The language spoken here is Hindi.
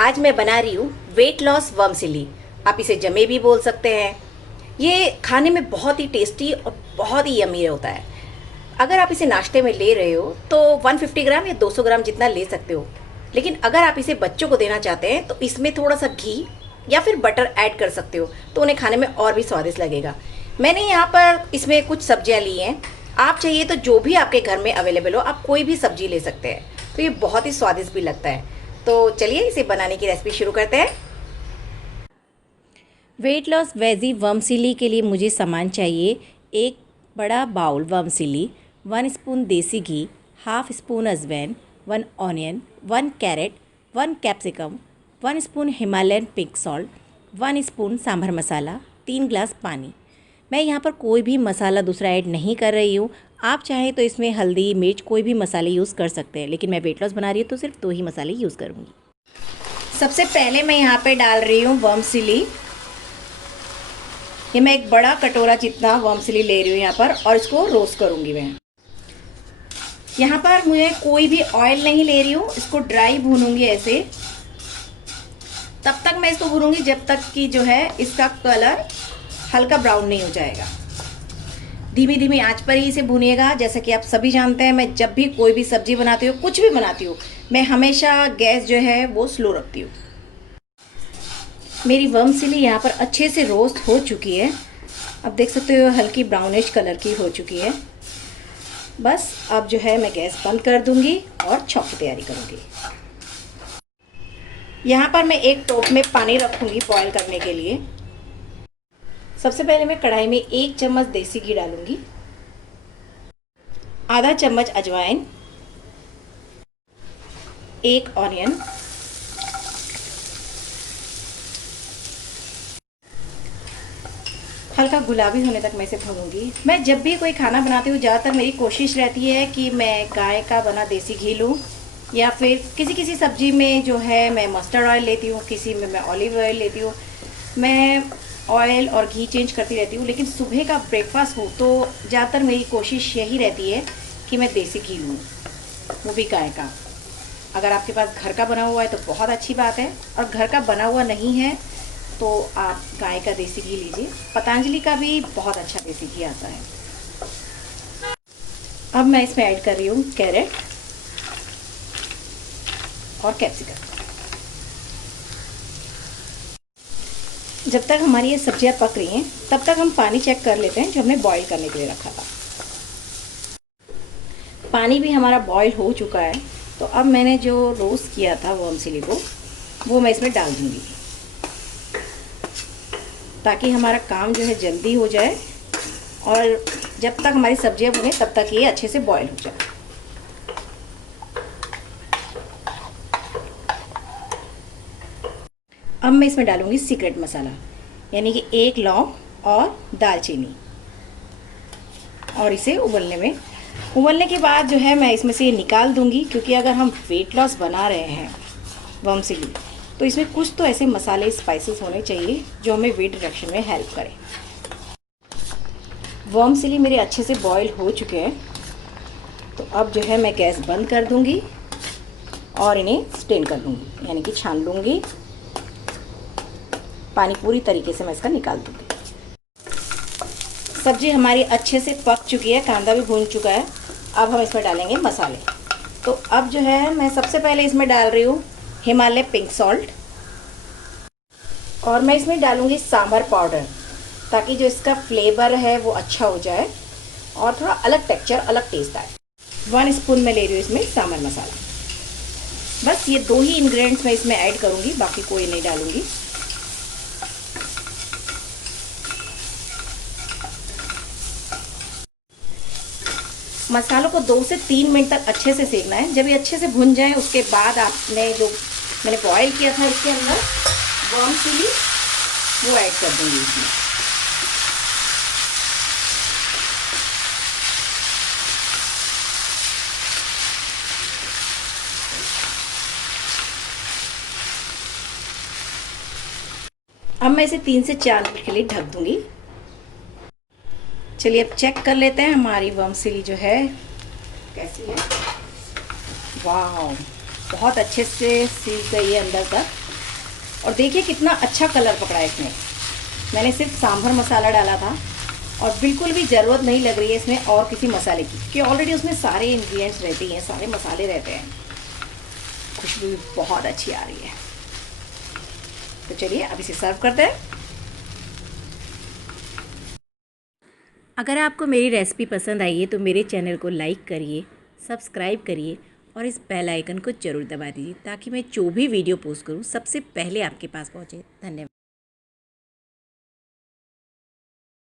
आज मैं बना रही हूँ वेट लॉस वर्मसिली। आप इसे जमे भी बोल सकते हैं। ये खाने में बहुत ही टेस्टी और बहुत ही यमी होता है। अगर आप इसे नाश्ते में ले रहे हो तो 150 ग्राम या 200 ग्राम जितना ले सकते हो। लेकिन अगर आप इसे बच्चों को देना चाहते हैं तो इसमें थोड़ा सा घी या फिर बटर ऐड कर सकते हो, तो उन्हें खाने में और भी स्वादिष्ट लगेगा। मैंने यहाँ पर इसमें कुछ सब्जियाँ ली हैं। आप चाहिए तो जो भी आपके घर में अवेलेबल हो आप कोई भी सब्जी ले सकते हैं। तो ये बहुत ही स्वादिष्ट भी लगता है। तो चलिए इसे बनाने की रेसिपी शुरू करते हैं। वेट लॉस वेजी वर्मसिली के लिए मुझे सामान चाहिए। एक बड़ा बाउल वर्मसिली, 1 स्पून देसी घी, हाफ स्पून अजवाइन, 1 onion, 1 carrot, 1 capsicum, 1 spoon Himalayan pink salt, 1 spoon sambar masala, 3 glass पानी। मैं यहाँ पर कोई भी मसाला दूसरा ऐड नहीं कर रही हूँ। आप चाहें तो इसमें हल्दी मिर्च कोई भी मसाले यूज़ कर सकते हैं, लेकिन मैं वेट लॉस बना रही हूँ तो सिर्फ 2 ही मसाले यूज़ करूँगी। सबसे पहले मैं यहाँ पे डाल रही हूँ वर्मसिली। ये मैं एक बड़ा कटोरा जितना वर्मसिली ले रही हूँ यहाँ पर, और इसको रोस्ट करूँगी मैं। यहाँ पर मुझे कोई भी ऑयल नहीं ले रही हूँ, इसको ड्राई भूनूंगी ऐसे। तब तक मैं इसको भूनूंगी जब तक कि जो है इसका कलर हल्का ब्राउन नहीं हो जाएगा। धीमी धीमी आंच पर ही इसे भूनिएगा। जैसा कि आप सभी जानते हैं, मैं जब भी कोई भी सब्जी बनाती हूँ, कुछ भी बनाती हूँ, मैं हमेशा गैस जो है वो स्लो रखती हूँ। मेरी वर्मसिली यहाँ पर अच्छे से रोस्ट हो चुकी है। अब देख सकते हो हल्की ब्राउनिश कलर की हो चुकी है। बस अब जो है मैं गैस बंद कर दूंगी और छौंक की तैयारी करूंगी। यहाँ पर मैं एक टोप में पानी रखूंगी बॉईल करने के लिए। सबसे पहले मैं कढ़ाई में 1 चम्मच देसी घी डालूंगी, आधा चम्मच अजवाइन, 1 ऑनियन, हल्का गुलाबी होने तक मैं इसे भूनूंगी। मैं जब भी कोई खाना बनाती हूँ ज़्यादातर मेरी कोशिश रहती है कि मैं गाय का बना देसी घी लूँ, या फिर किसी किसी सब्जी में जो है मैं मस्टर्ड ऑयल लेती हूँ, किसी में मैं ऑलिव ऑयल लेती हूँ। मैं ऑयल और घी चेंज करती रहती हूँ, लेकिन सुबह का ब्रेकफास्ट हो तो ज़्यादातर मेरी कोशिश यही रहती है कि मैं देसी घी लूँ, वो भी गाय का। अगर आपके पास घर का बना हुआ है तो बहुत अच्छी बात है, और घर का बना हुआ नहीं है तो आप गाय का देसी घी लीजिए। पतंजलि का भी बहुत अच्छा देसी घी आता है। अब मैं इसमें ऐड कर रही हूँ कैरेट और कैप्सिकम। जब तक हमारी ये सब्जियां पक रही हैं तब तक हम पानी चेक कर लेते हैं जो हमने बॉईल करने के लिए रखा था। पानी भी हमारा बॉईल हो चुका है। तो अब मैंने जो रोस्ट किया था वर्मसिली को, वो मैं इसमें डाल दूंगी, ताकि हमारा काम जो है जल्दी हो जाए, और जब तक हमारी सब्जियां बने तब तक ये अच्छे से बॉईल हो जाए। अब मैं इसमें डालूंगी सीक्रेट मसाला, यानी कि 1 लौंग और दालचीनी, और इसे उबलने के बाद जो है मैं इसमें से ये निकाल दूंगी। क्योंकि अगर हम वेट लॉस बना रहे हैं वर्मसिली, तो इसमें कुछ तो ऐसे मसाले स्पाइसेस होने चाहिए जो हमें वेट रिडक्शन में हेल्प करें। वर्मसिली मेरे अच्छे से बॉईल हो चुके हैं। तो अब जो है मैं गैस बंद कर दूंगी और इन्हें स्ट्रेन कर दूंगी, यानी कि छान लूँगी। पानी पूरी तरीके से मैं इसका निकाल दूंगी। सब्जी हमारी अच्छे से पक चुकी है, कांदा भी भून चुका है। अब हम इसमें डालेंगे मसाले। तो अब जो है मैं सबसे पहले इसमें डाल रही हूँ हिमालय पिंक सॉल्ट, और मैं इसमें डालूँगी सांभर पाउडर, ताकि जो इसका फ्लेवर है वो अच्छा हो जाए और थोड़ा अलग टेक्सचर, अलग टेस्ट आए। 1 स्पून मैं ले रही हूँ इसमें सांभर मसाला। बस ये 2 ही इंग्रेडिएंट्स मैं इसमें ऐड करूँगी, बाकी कोई नहीं डालूँगी। मसालों को 2 से 3 मिनट तक अच्छे से सेकना है। जब ये अच्छे से भुन जाए उसके बाद आपने जो मैंने बॉईल किया था इसके अंदर वर्मसिली, वो ऐड कर दूंगी इसमें। अब मैं इसे 3 से 4 मिनट के लिए ढक दूंगी। चलिए अब चेक कर लेते हैं हमारी वर्मसिली जो है कैसी है। वाह, बहुत अच्छे से सीख गई है अंदर तक। और देखिए कितना अच्छा कलर पकड़ा है इसमें। मैंने सिर्फ सांभर मसाला डाला था और बिल्कुल भी ज़रूरत नहीं लग रही है इसमें और किसी मसाले की, क्योंकि ऑलरेडी उसमें सारे इंग्रेडिएंट्स रहते हैं, सारे मसाले रहते हैं। खुशबू भी बहुत अच्छी आ रही है। तो चलिए अब इसे सर्व करते हैं। अगर आपको मेरी रेसिपी पसंद आई है तो मेरे चैनल को लाइक करिए, सब्सक्राइब करिए और इस बेल आइकन को ज़रूर दबा दीजिए ताकि मैं जो भी वीडियो पोस्ट करूँ सबसे पहले आपके पास पहुँचे। धन्यवाद।